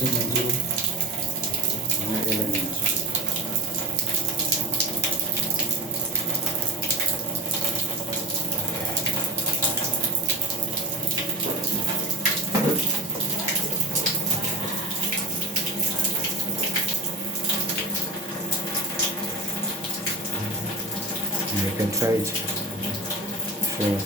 element. You can try it. Sure.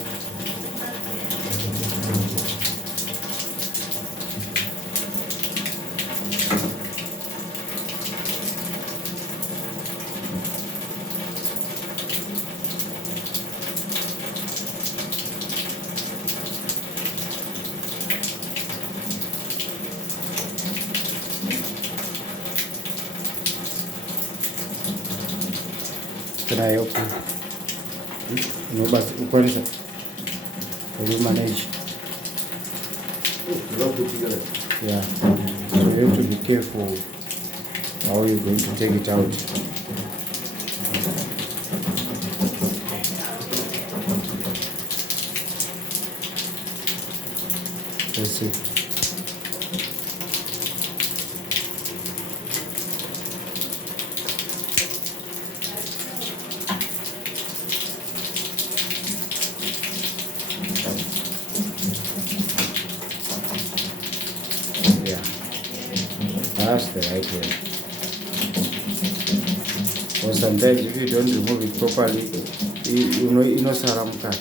Can I help you? No, but will you manage? Yeah. So you have to be careful how you're going to take it out. Let's see. Yeah, that's the right way. Or sometimes if you don't remove it properly, you know saram cut.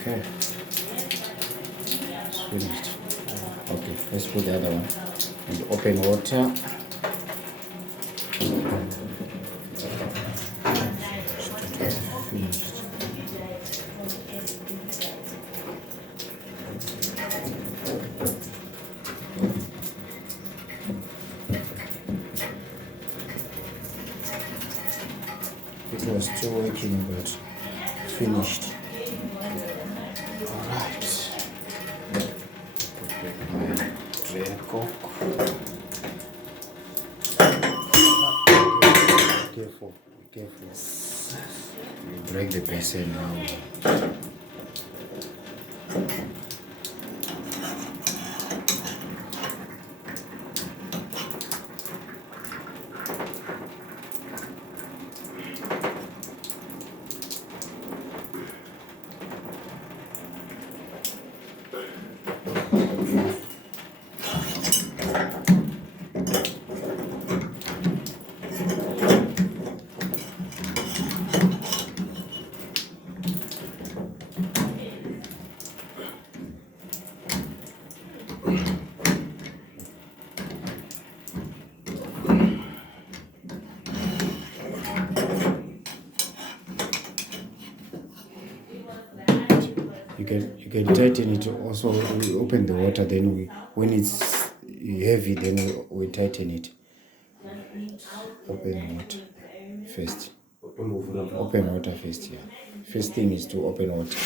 Okay, it's finished. Okay, let's put the other one. And open water. Finished. It was still working, but finished. Alright. Put back my dry coke. Careful, careful. You break the basin now. You can tighten it also. We open the water, then when it's heavy, then we tighten it. Open water first. Open water first. Yeah. First thing is to open water.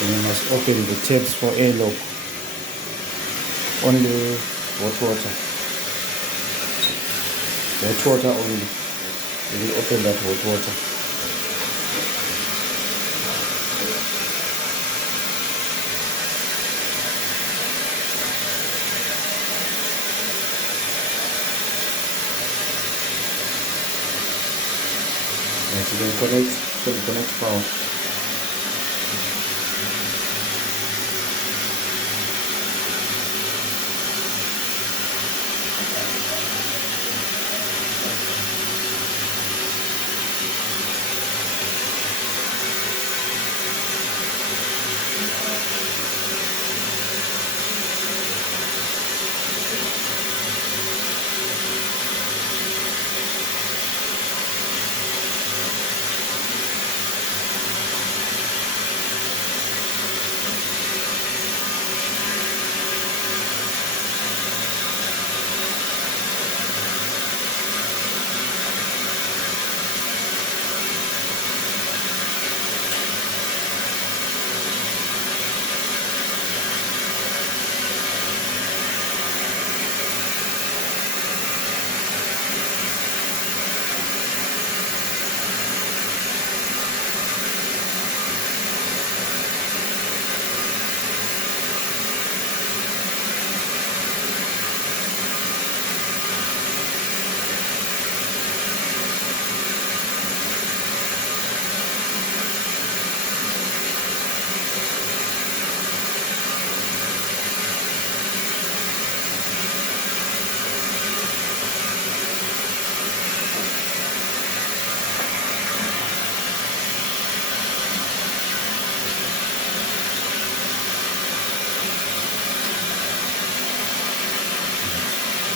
Then you must open the taps for airlock. Only hot water. Hot water only. You will open that hot water. Right, you can connect power.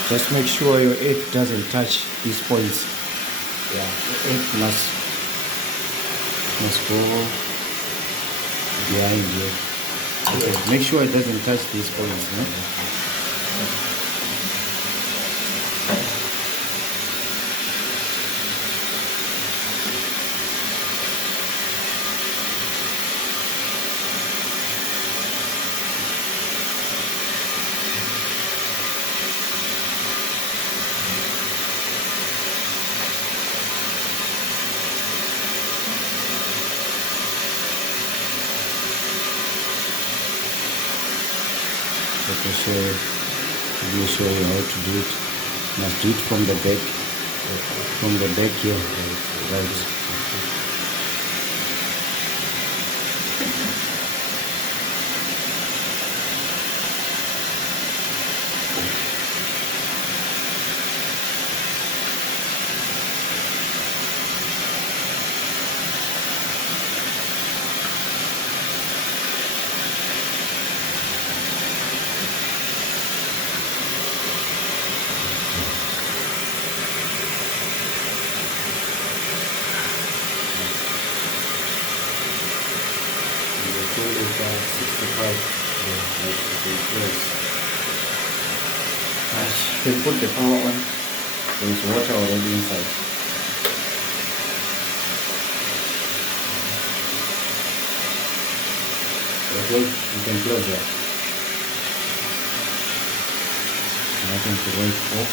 Just make sure your egg doesn't touch these points. Yeah, the egg must go behind here. Okay, make sure it doesn't touch these points. No? Okay, so we'll show you how to do it. You must do it from the back. From the back here. Right. The tool is 65. You can put the power on. There is water already inside. Okay, you can close that. Nothing to wait for.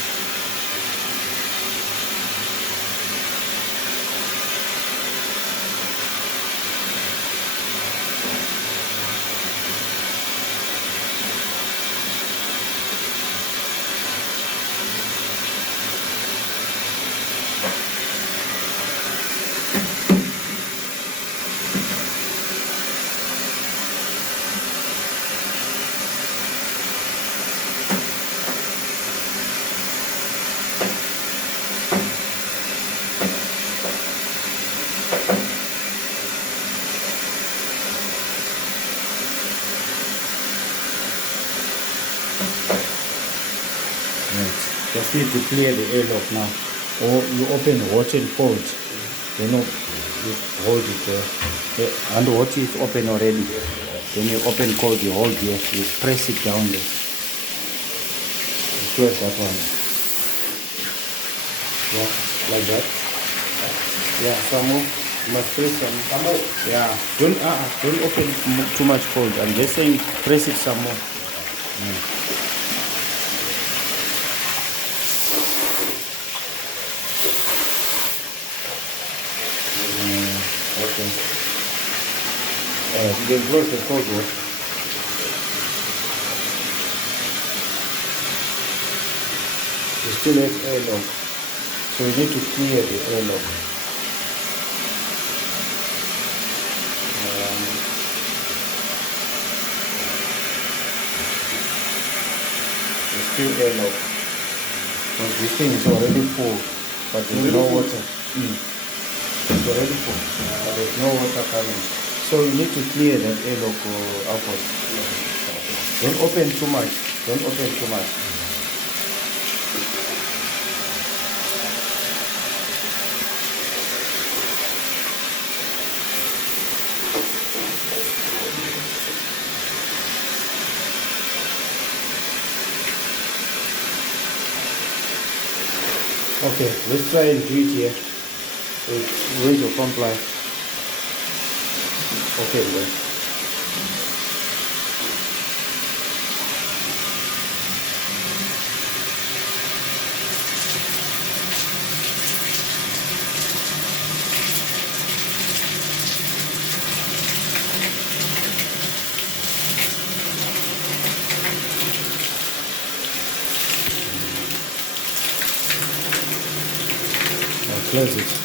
Right. Just need to clear the airlock now. Or you open hot and cold. You know, you hold it there. And hot is open already. Then you open cold, you hold here. You press it down there. You press that one. Yeah, like that. Yeah, some more. You must press some more. Yeah. Don't open too much cold. I'm just saying press it some more. Okay. You can close the cold one. You still have airlock. So you need to clear the airlock. There's still airlock. But this thing is already full, but there's no water. It's already full, but there's no water coming. So you need to clear that airlock output. Don't open too much. Don't open too much. Okay, let's try and do it here. Wait to comply. Okay, well. I'll close it.